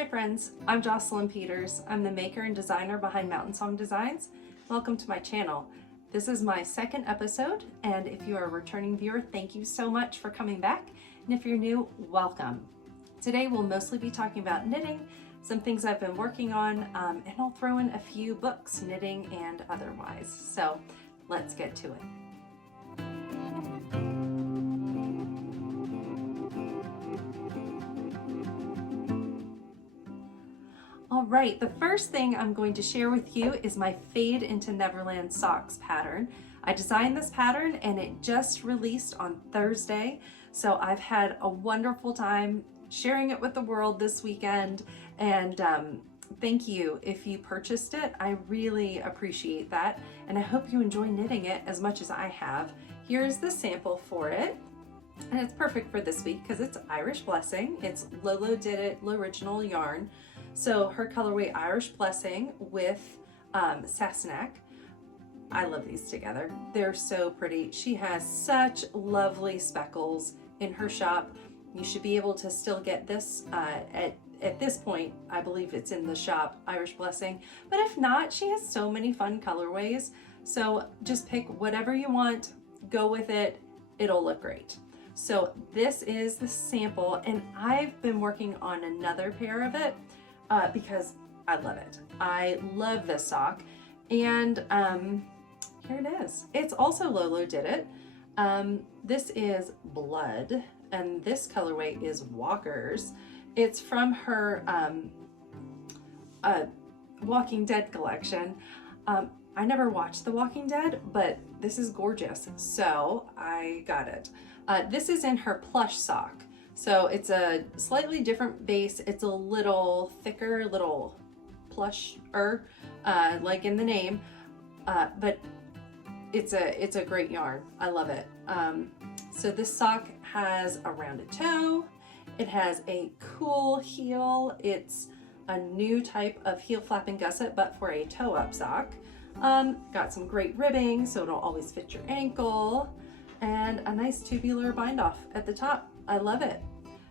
Hi friends, I'm Jocelyn Peters. I'm the maker and designer behind Mountain Song Designs. Welcome to my channel. This is my second episode, and if you are a returning viewer, thank you so much for coming back. And if you're new, welcome. Today we'll mostly be talking about knitting, some things I've been working on, and I'll throw in a few books, knitting and otherwise. So let's get to it. All right, the first thing I'm going to share with you is my Fade into Neverland Socks pattern. I designed this pattern and it just released on Thursday. So I've had a wonderful time sharing it with the world this weekend, and thank you if you purchased it. I really appreciate that, and I hope you enjoy knitting it as much as I have. Here's the sample for it, and it's perfect for this week because it's Irish Blessing. It's Lolo Did It Original yarn. So her colorway Irish Blessing with Sassenach. I love these together. They're so pretty. She has such lovely speckles in her shop. You should be able to still get this at this point. I believe it's in the shop, Irish Blessing. But if not, she has so many fun colorways. So just pick whatever you want, go with it. It'll look great. So this is the sample, and I've been working on another pair of it because I love it. I love this sock, and here it is. It's also Lolo Did It. This is Blood, and this colorway is Walkers. It's from her Walking Dead collection. I never watched The Walking Dead, but this is gorgeous, so I got it. This is in her plush sock. So it's a slightly different base. It's a little thicker, little plusher, like in the name, but it's a great yarn. I love it. So this sock has a rounded toe. It has a cool heel. It's a new type of heel flap and gusset, but for a toe up sock. Got some great ribbing, so it'll always fit your ankle, and a nice tubular bind off at the top. I love it.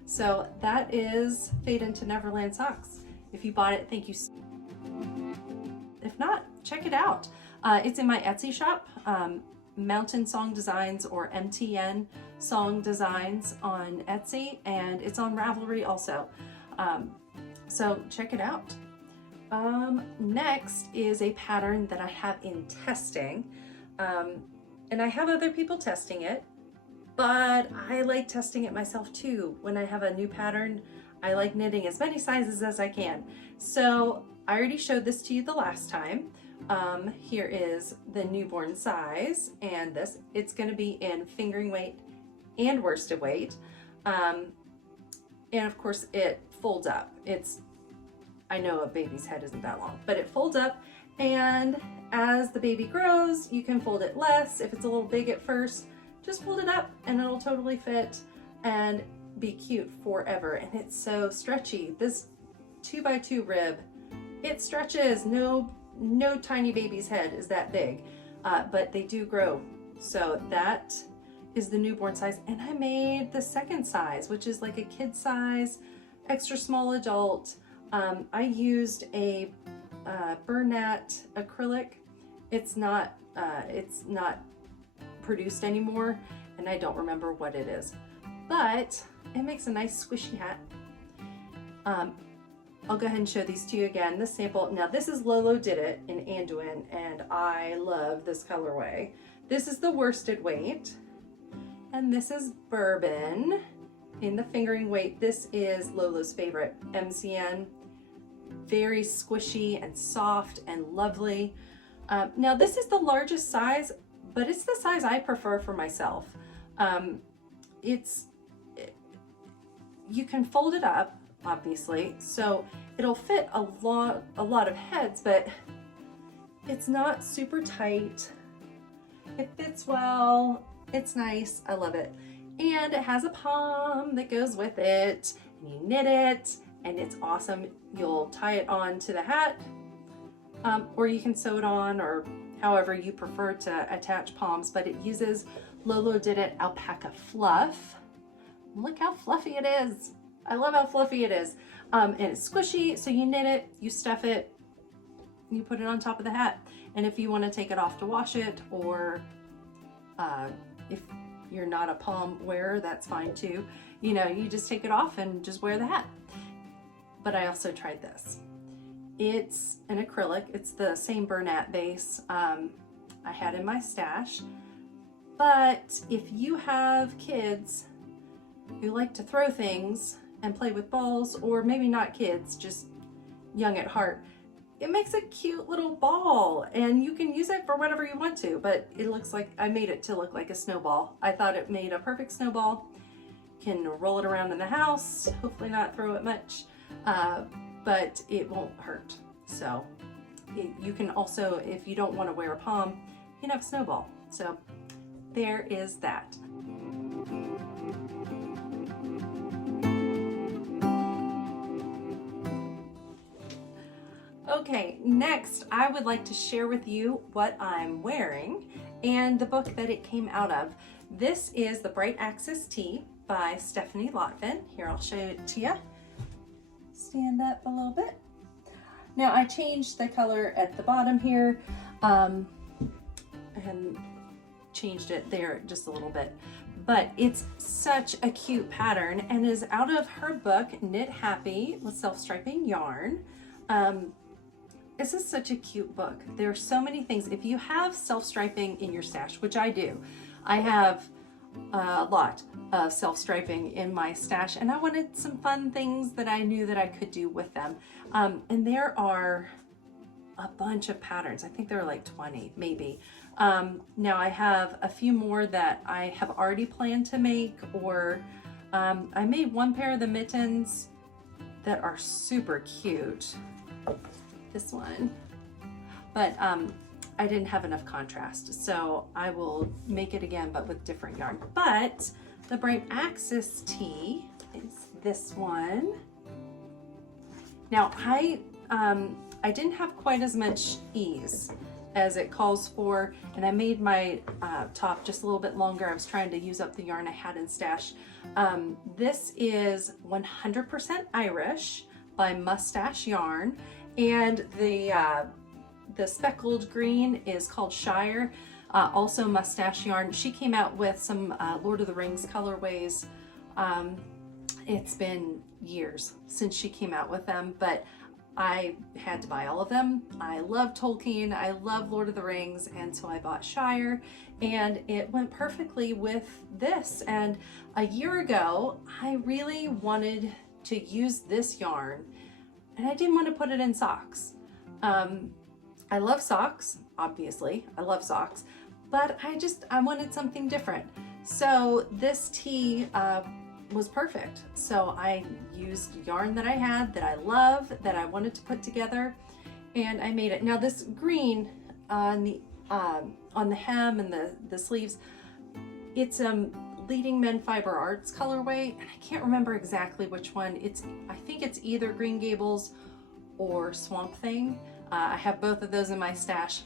So that is Fade into Neverland Socks. If you bought it, thank you. If not, check it out. It's in my Etsy shop, Mountain Song Designs, or MTN Song Designs on Etsy, and it's on Ravelry also. So check it out. Next is a pattern that I have in testing, and I have other people testing it, but I like testing it myself too. When I have a new pattern, I like knitting as many sizes as I can. So I already showed this to you the last time. Here is the newborn size, and it's going to be in fingering weight and worsted weight. And of course it folds up. I know a baby's head isn't that long, but it folds up, and as the baby grows, you can fold it less. If it's a little big at first, just fold it up and it'll totally fit and be cute forever. And it's so stretchy. This 2x2 rib, it stretches. No tiny baby's head is that big, but they do grow. So that is the newborn size. And I made the second size, which is like a kid size, extra small adult. I used a Bernat acrylic. It's not produced anymore, and I don't remember what it is, but it makes a nice squishy hat. I'll go ahead and show these to you again. This sample, now this is Lolo Did It in Anduin, and I love this colorway. This is the worsted weight, and this is Bourbon in the fingering weight. This is Lolo's favorite, MCN. Very squishy and soft and lovely. Now this is the largest size, but it's the size I prefer for myself. You can fold it up, obviously, so it'll fit a lot of heads, but it's not super tight. It fits well. It's nice. I love it. And it has a pom that goes with it. And you knit it, and it's awesome. You'll tie it on to the hat, or you can sew it on, or however you prefer to attach poms, but it uses Lolo Did It alpaca fluff. Look how fluffy it is. I love how fluffy it is. And it's squishy, so you knit it, you stuff it, you put it on top of the hat. And if you want to take it off to wash it, or if you're not a palm wearer, that's fine too. You know, you just take it off and just wear the hat. But I also tried this. It's an acrylic. It's the same Bernat base I had in my stash. But if you have kids who like to throw things and play with balls, or maybe not kids, just young at heart, it makes a cute little ball, and you can use it for whatever you want to, but it looks like, I made it to look like a snowball. I thought it made a perfect snowball. Can roll it around in the house, hopefully not throw it much, but it won't hurt. So you can also, if you don't want to wear a palm, you can have a snowball. So there is that. Okay, next I would like to share with you what I'm wearing and the book that it came out of. This is the Bright Axis Tee by Stephanie Lotven. Here, I'll show it to you. Stand up a little bit. Now I changed the color at the bottom here and changed it there just a little bit. But it's such a cute pattern and is out of her book, Knit Happy with Self-Striping Yarn. This is such a cute book. There are so many things. If you have self-striping in your stash, which I do, I have a lot of self-striping in my stash, and I wanted some fun things that I knew that I could do with them. And there are a bunch of patterns. I think there are like 20 maybe. Now I have a few more that I have already planned to make, or I made one pair of the mittens that are super cute. This one, but I didn't have enough contrast, so I will make it again, but with different yarn. But the Bright Axis Tee is this one. Now I didn't have quite as much ease as it calls for, and I made my top just a little bit longer. I was trying to use up the yarn I had in stash. This is 100% Irish by Mustache Yarn. And the speckled green is called Shire, also Mustache Yarn. She came out with some Lord of the Rings colorways. It's been years since she came out with them, but I had to buy all of them. I love Tolkien, I love Lord of the Rings, and so I bought Shire, and it went perfectly with this. And a year ago, I really wanted to use this yarn, and I didn't want to put it in socks. I love socks, obviously, I love socks, but I wanted something different. So this tee was perfect. So I used yarn that I had, that I love, that I wanted to put together, and I made it. Now this green on the hem and the sleeves, it's Leading Men Fiber Arts colorway, and I can't remember exactly which one. I think it's either Green Gables or Swamp Thing. I have both of those in my stash.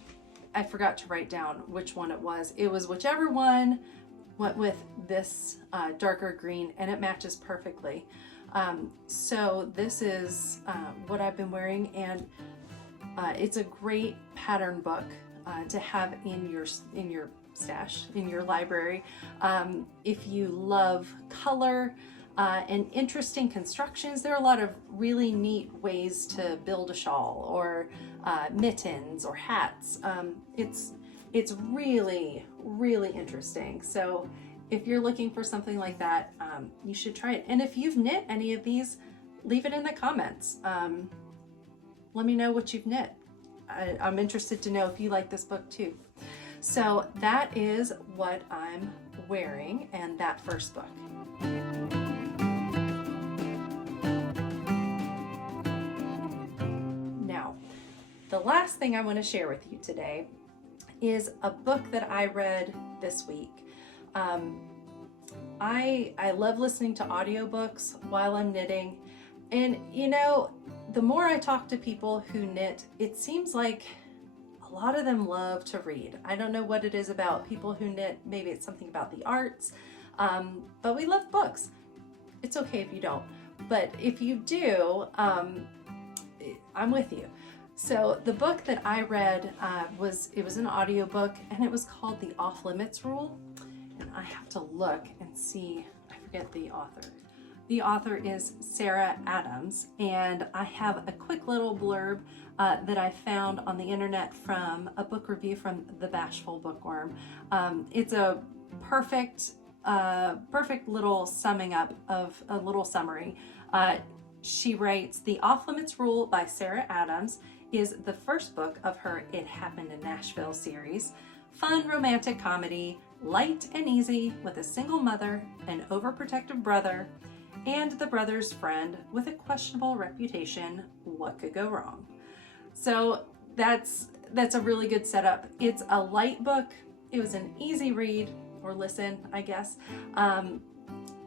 I forgot to write down which one it was. It was whichever one went with this darker green, and it matches perfectly. So this is what I've been wearing, and it's a great pattern book to have in your stash, in your library. If you love color and interesting constructions, there are a lot of really neat ways to build a shawl or mittens or hats. It's really, really interesting. So if you're looking for something like that, you should try it. And if you've knit any of these, leave it in the comments. Let me know what you've knit. I'm interested to know if you like this book too. So that is what I'm wearing and that first book. Now, the last thing I want to share with you today is a book that I read this week. I love listening to audiobooks while I'm knitting, and you know, the more I talk to people who knit, it seems like a lot of them love to read. I don't know what it is about people who knit. Maybe it's something about the arts, but we love books. It's okay if you don't. but if you do, I'm with you. So the book that I read was an audiobook, and it was called The Off Limits Rule. And I have to look and see, I forget the author. The author is Sarah Adams, and I have a quick little blurb that I found on the internet from a book review from The Bashful Bookworm. It's a perfect little summing up of a little summary. She writes, The Off Limits Rule by Sarah Adams is the first book of her It Happened in Nashville series. Fun romantic comedy, light and easy, with a single mother, an overprotective brother, and the brother's friend with a questionable reputation. What could go wrong? So that's a really good setup. It's a light book. It was an easy read, or listen, I guess.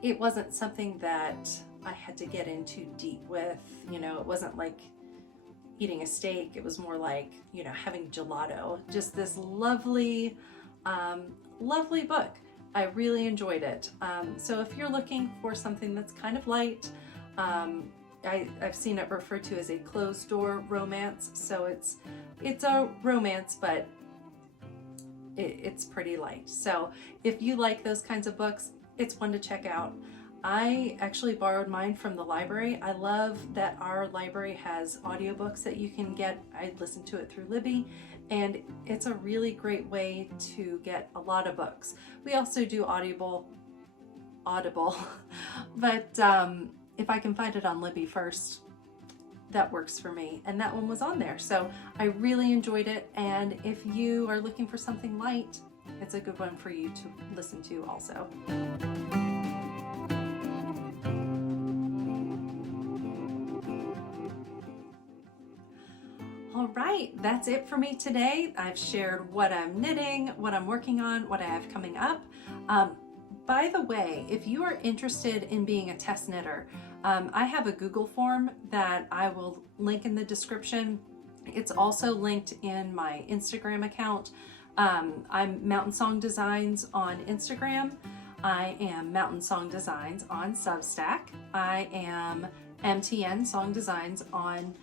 It wasn't something that I had to get into deep with. You know, it wasn't like eating a steak. It was more like, you know, having gelato. Just this lovely, lovely book. I really enjoyed it. So if you're looking for something that's kind of light, I've seen it referred to as a closed door romance. So it's a romance, but it's pretty light. So if you like those kinds of books, it's one to check out. I actually borrowed mine from the library. I love that our library has audiobooks that you can get. I listened to it through Libby, and it's a really great way to get a lot of books. We also do Audible, but if I can find it on Libby first, that works for me. And that one was on there. So I really enjoyed it. And if you are looking for something light, it's a good one for you to listen to also. All right, that's it for me today. I've shared what I'm knitting, what I'm working on, what I have coming up. By the way, if you are interested in being a test knitter, I have a Google form that I will link in the description. It's also linked in my Instagram account. I'm Mountain Song Designs on Instagram. I am Mountain Song Designs on Substack. I am MTN Song Designs on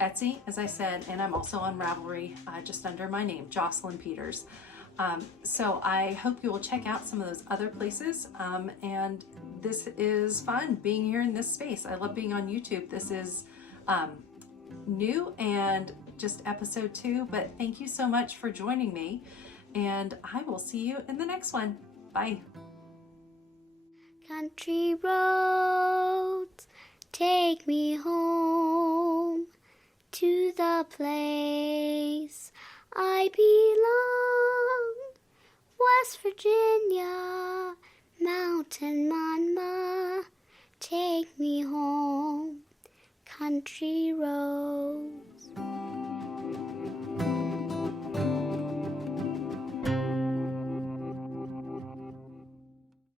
Etsy, as I said, and I'm also on Ravelry, just under my name, Jocelyn Peters. So I hope you will check out some of those other places. And this is fun being here in this space. I love being on YouTube. This is new and just episode 2, but thank you so much for joining me, and I will see you in the next one. Bye. Country roads, take me home to the place I belong. West Virginia, Mountain Mama, take me home. Country roads.